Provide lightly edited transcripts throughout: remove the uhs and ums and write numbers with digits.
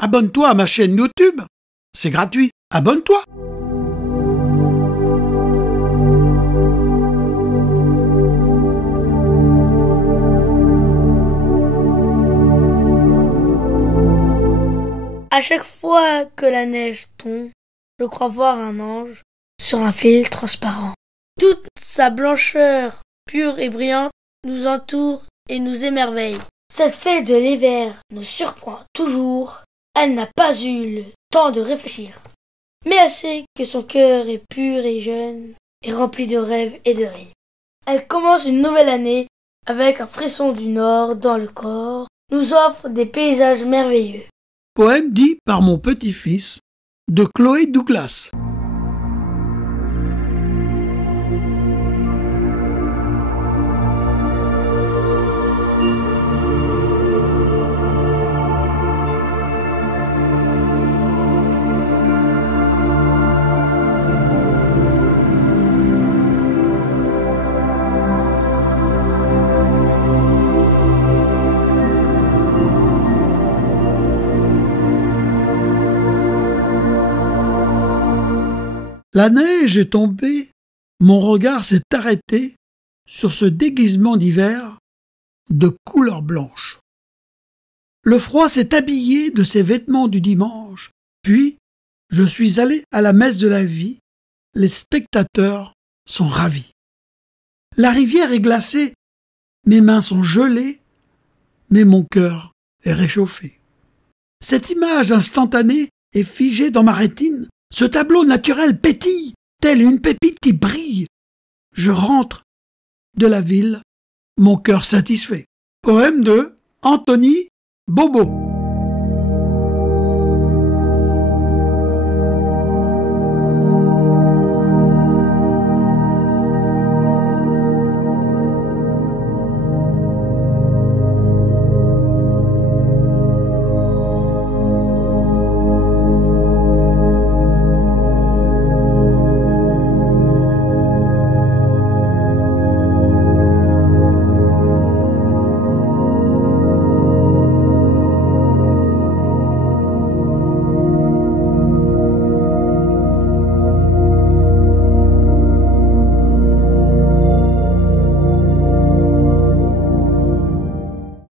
Abonne-toi à ma chaîne YouTube, c'est gratuit, abonne-toi. À chaque fois que la neige tombe, je crois voir un ange sur un fil transparent. Toute sa blancheur pure et brillante nous entoure et nous émerveille. Cette fée de l'hiver nous surprend toujours. Elle n'a pas eu le temps de réfléchir, mais elle sait que son cœur est pur et jeune et rempli de rêves et de rires. Elle commence une nouvelle année avec un frisson du nord dans le corps, nous offre des paysages merveilleux. Poème dit par mon petit-fils de Chloé Douglas. La neige est tombée, mon regard s'est arrêté sur ce déguisement d'hiver de couleur blanche. Le froid s'est habillé de ses vêtements du dimanche, puis je suis allé à la messe de la vie, les spectateurs sont ravis. La rivière est glacée, mes mains sont gelées, mais mon cœur est réchauffé. Cette image instantanée est figée dans ma rétine. Ce tableau naturel pétille, telle une pépite qui brille. Je rentre de la ville, mon cœur satisfait. Poème de Anthony Bobo.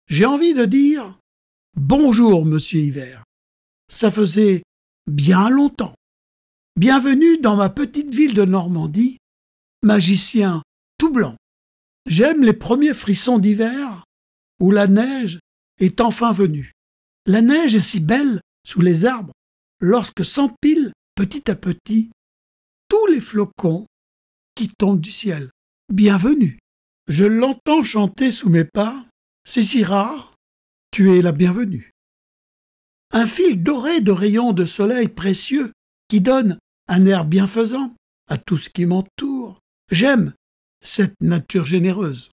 J'ai envie de dire « Bonjour, monsieur Hiver ». Ça faisait bien longtemps. Bienvenue dans ma petite ville de Normandie, magicien tout blanc. J'aime les premiers frissons d'hiver où la neige est enfin venue. La neige est si belle sous les arbres lorsque s'empilent petit à petit tous les flocons qui tombent du ciel. Bienvenue. Je l'entends chanter sous mes pas. C'est si rare, tu es la bienvenue. Un fil doré de rayons de soleil précieux qui donne un air bienfaisant à tout ce qui m'entoure. J'aime cette nature généreuse.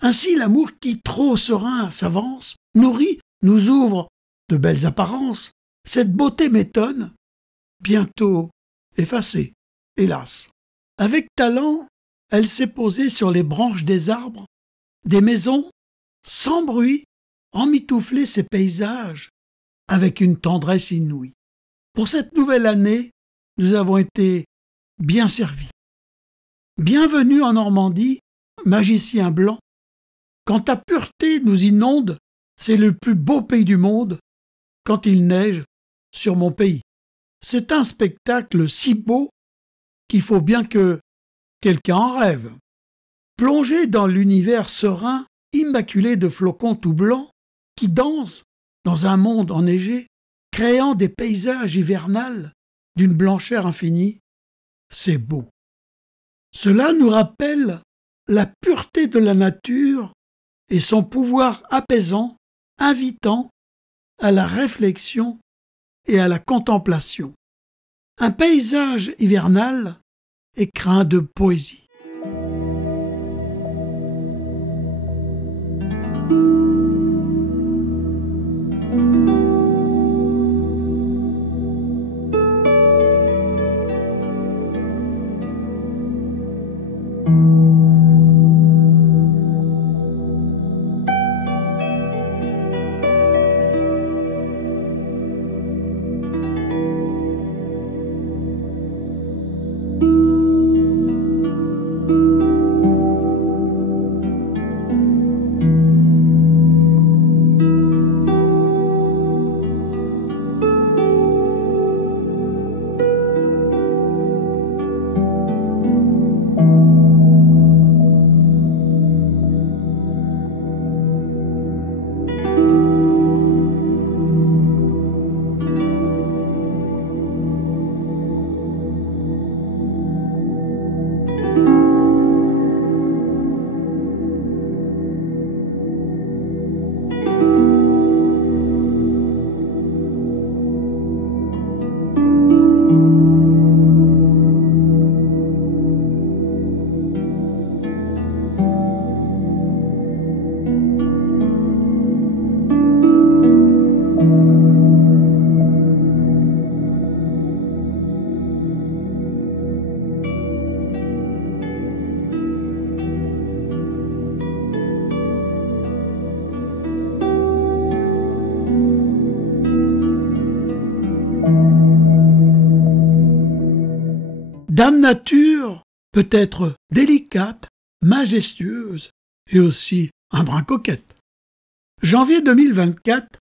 Ainsi l'amour qui trop serein s'avance, nourrit, nous ouvre de belles apparences. Cette beauté m'étonne, bientôt effacée, hélas. Avec talent, elle s'est posée sur les branches des arbres, des maisons, sans bruit, emmitoufler ces paysages avec une tendresse inouïe. Pour cette nouvelle année, nous avons été bien servis. Bienvenue en Normandie, magicien blanc. Quand ta pureté nous inonde, c'est le plus beau pays du monde quand il neige sur mon pays. C'est un spectacle si beau qu'il faut bien que quelqu'un en rêve. Plongé dans l'univers serein, immaculé de flocons tout blancs, qui dansent dans un monde enneigé, créant des paysages hivernales d'une blancheur infinie, c'est beau. Cela nous rappelle la pureté de la nature et son pouvoir apaisant, invitant à la réflexion et à la contemplation. Un paysage hivernal écrin de poésie. Dame Nature peut être délicate, majestueuse et aussi un brin coquette. Janvier 2024,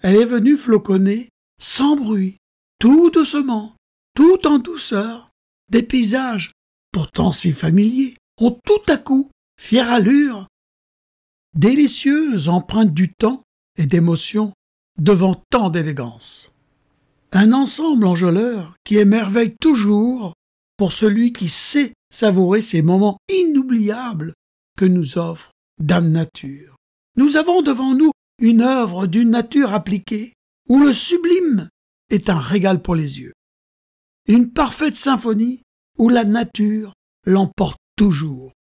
elle est venue floconner sans bruit, tout doucement, tout en douceur. Des paysages, pourtant si familiers, ont tout à coup fière allure, délicieuse empreinte du temps et d'émotion devant tant d'élégance. Un ensemble enjôleur qui émerveille toujours pour celui qui sait savourer ces moments inoubliables que nous offre Dame Nature. Nous avons devant nous une œuvre d'une nature appliquée où le sublime est un régal pour les yeux. Une parfaite symphonie où la nature l'emporte toujours.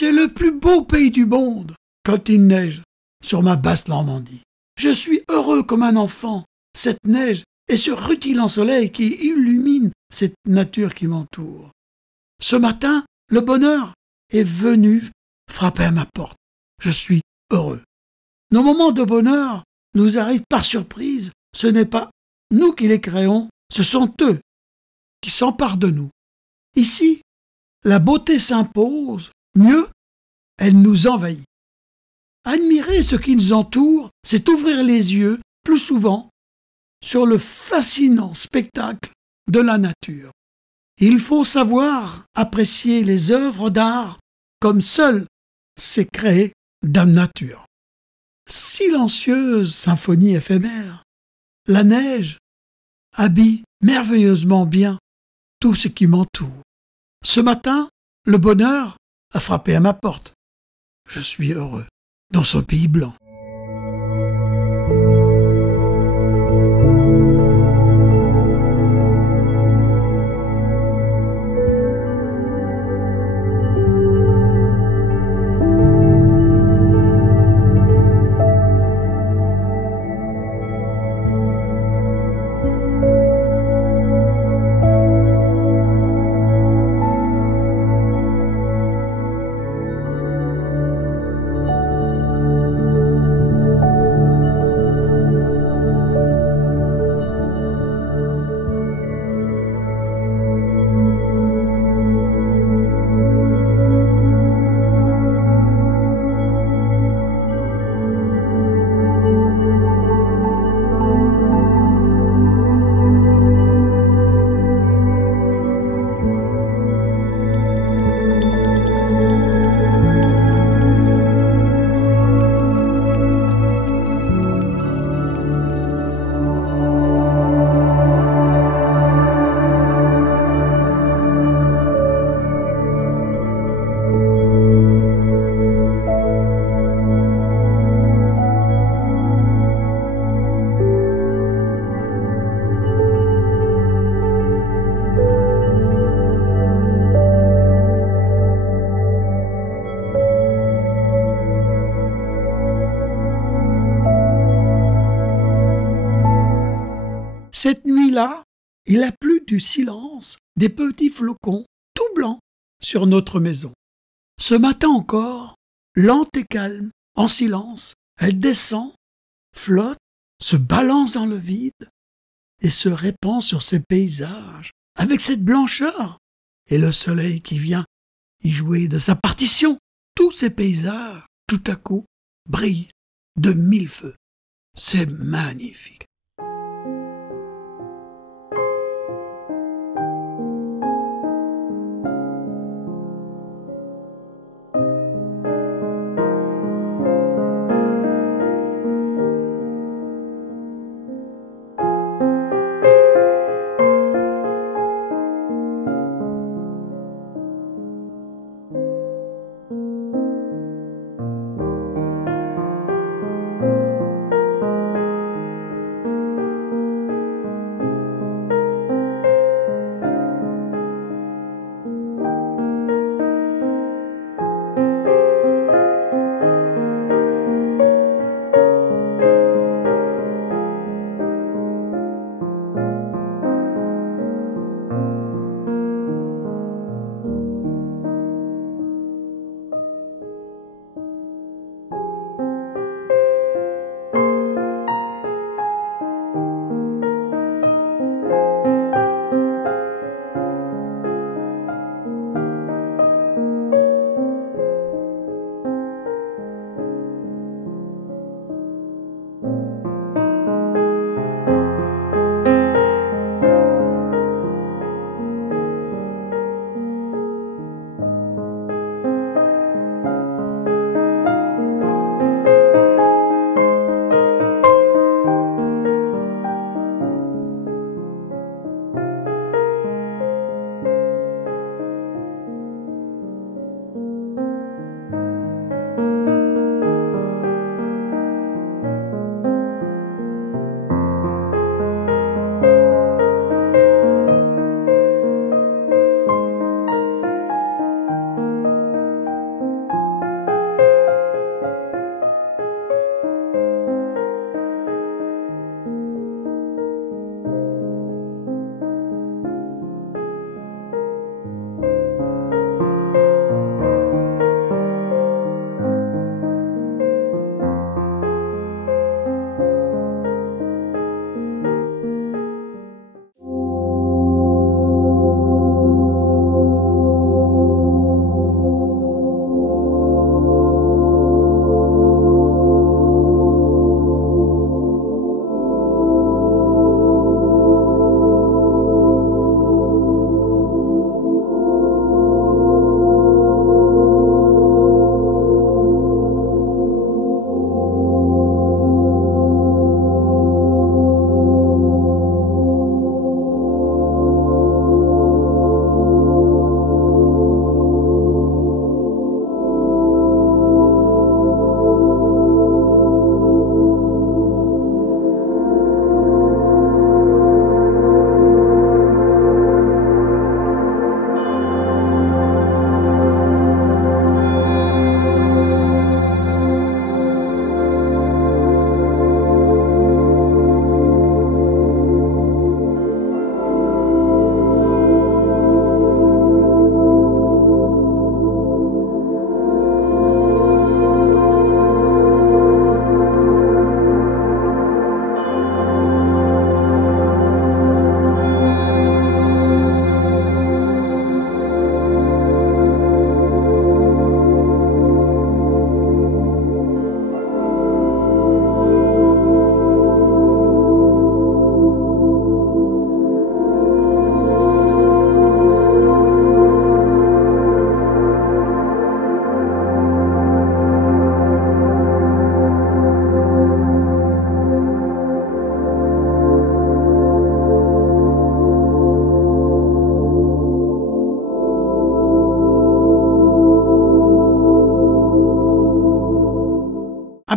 C'est le plus beau pays du monde quand il neige sur ma basse Normandie. Je suis heureux comme un enfant. Cette neige et ce rutilant soleil qui illumine cette nature qui m'entoure. Ce matin, le bonheur est venu frapper à ma porte. Je suis heureux. Nos moments de bonheur nous arrivent par surprise. Ce n'est pas nous qui les créons, ce sont eux qui s'emparent de nous. Ici, la beauté s'impose. Mieux, elle nous envahit. Admirer ce qui nous entoure, c'est ouvrir les yeux, plus souvent, sur le fascinant spectacle de la nature. Il faut savoir apprécier les œuvres d'art comme seule s'est créée Dame Nature. Silencieuse symphonie éphémère, la neige habille merveilleusement bien tout ce qui m'entoure. Ce matin, le bonheur a frappé à ma porte. Je suis heureux dans ce pays blanc. Cette nuit-là, il a plu du silence, des petits flocons tout blancs sur notre maison. Ce matin encore, lente et calme, en silence, elle descend, flotte, se balance dans le vide et se répand sur ces paysages avec cette blancheur et le soleil qui vient y jouer de sa partition. Tous ces paysages, tout à coup, brillent de mille feux. C'est magnifique.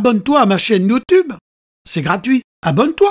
Abonne-toi à ma chaîne YouTube. C'est gratuit. Abonne-toi.